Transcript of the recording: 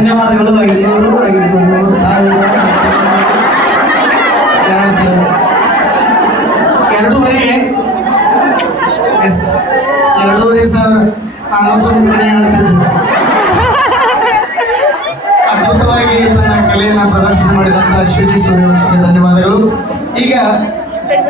ಧನ್ಯವಾದಗಳು ಐನೂರು ಆಗಿರ್ಬೋದು. ಸಾವಿರ ಎರಡು ಎಸ್ ಎರಡೂವರೆ. ಸಾವಿರ. ನಾನು ಸ್ವಲ್ಪ ಕಡೆ ಹೇಳ್ತಿದ್ದೆ ಅದ್ಭುತವಾಗಿ ನನ್ನ ಕಲೆಯನ್ನು ಪ್ರದರ್ಶನ ಮಾಡಿದಂಥ ಶ್ರೀಜಿ ಸೂರ್ಯವಂಶಕ್ಕೆ ಧನ್ಯವಾದಗಳು. ಈಗ